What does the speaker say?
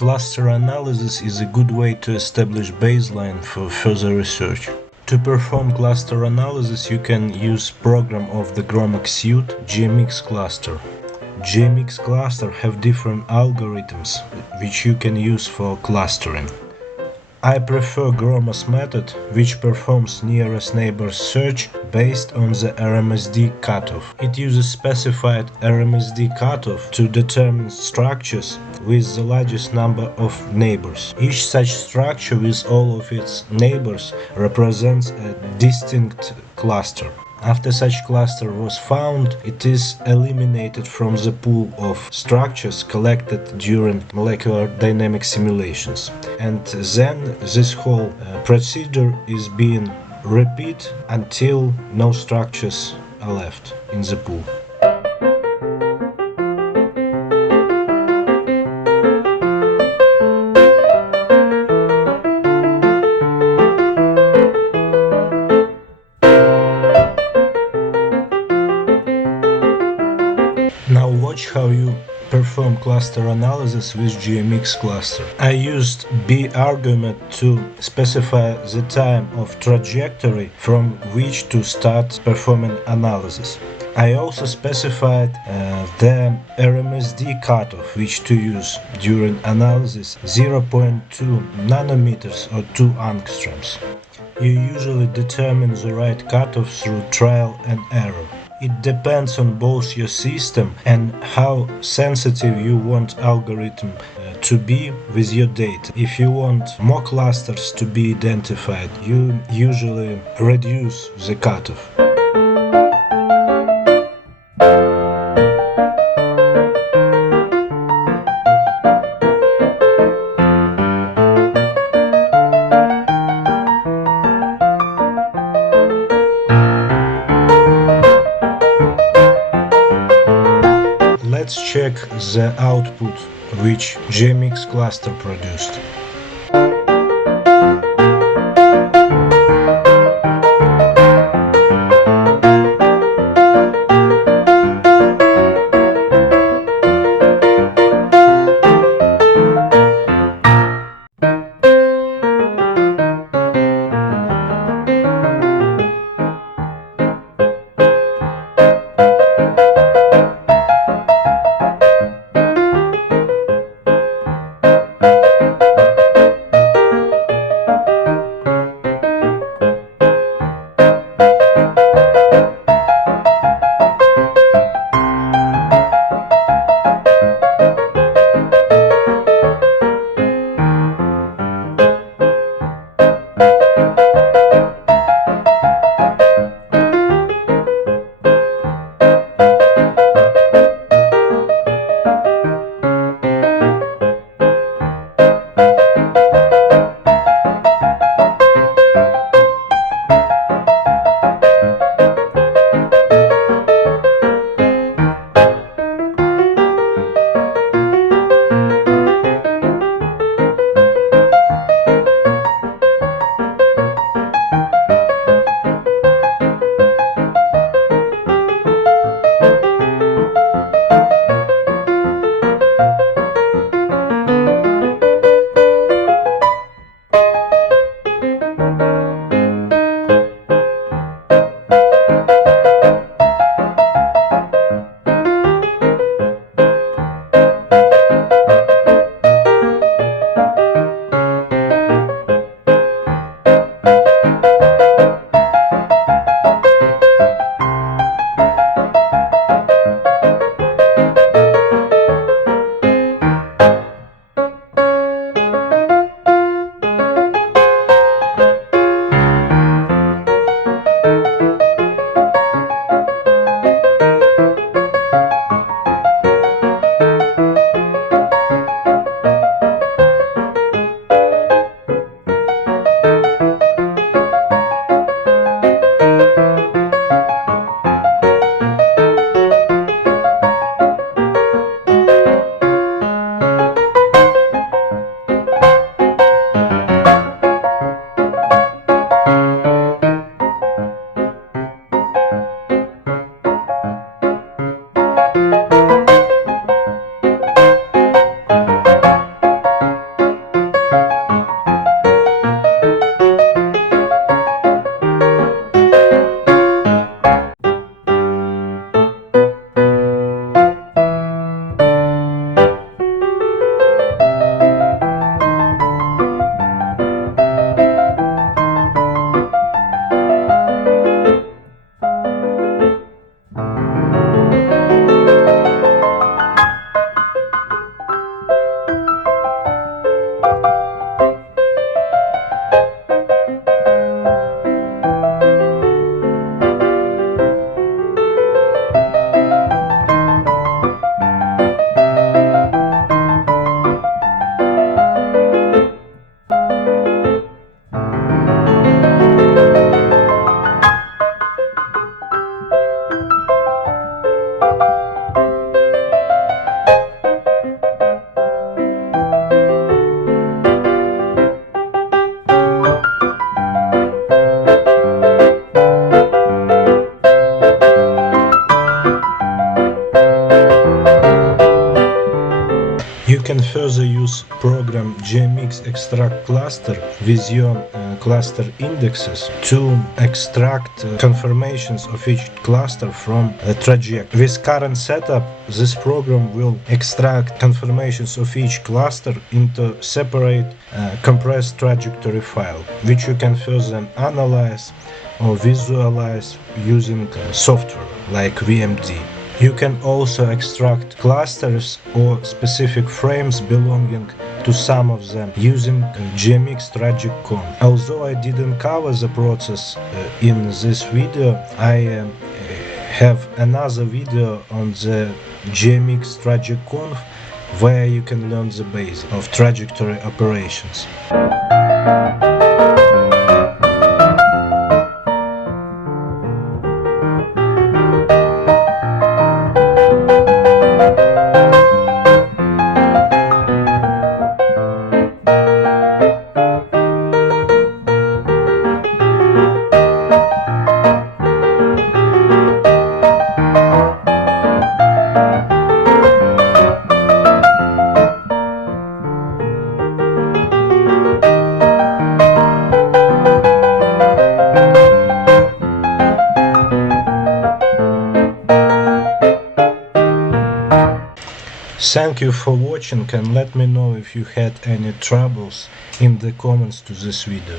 Cluster analysis is a good way to establish baseline for further research. To perform cluster analysis, you can use program of the GROMACS suite GMX cluster. GMX cluster have different algorithms which you can use for clustering. I prefer gromos method, which performs nearest neighbor search based on the RMSD cutoff. It uses specified RMSD cutoff to determine structures with the largest number of neighbors. Each such structure with all of its neighbors represents a distinct cluster. After such cluster was found, it is eliminated from the pool of structures collected during molecular dynamic simulations. And then this whole procedure is being repeated until no structures are left in the pool. Now watch how you perform cluster analysis with GMX cluster. I used B argument to specify the time of trajectory from which to start performing analysis. I also specified the RMSD cutoff which to use during analysis 0.2 nanometers or 2 angstroms. You usually determine the right cutoff through trial and error. It depends on both your system and how sensitive you want algorithm to be with your data. If you want more clusters to be identified, you usually reduce the cutoff. Let's check the output which GMX cluster produced. use program GMX extract cluster with your cluster indexes to extract conformations of each cluster from a trajectory. With current setup, this program will extract conformations of each cluster into separate compressed trajectory file, which you can further analyze or visualize using software like VMD. You can also extract clusters or specific frames belonging to some of them using GMX trajectconf. Although I didn't cover the process in this video, I have another video on the GMX trajectconf where you can learn the basics of trajectory operations. Thank you for watching, and let me know if you had any troubles in the comments to this video.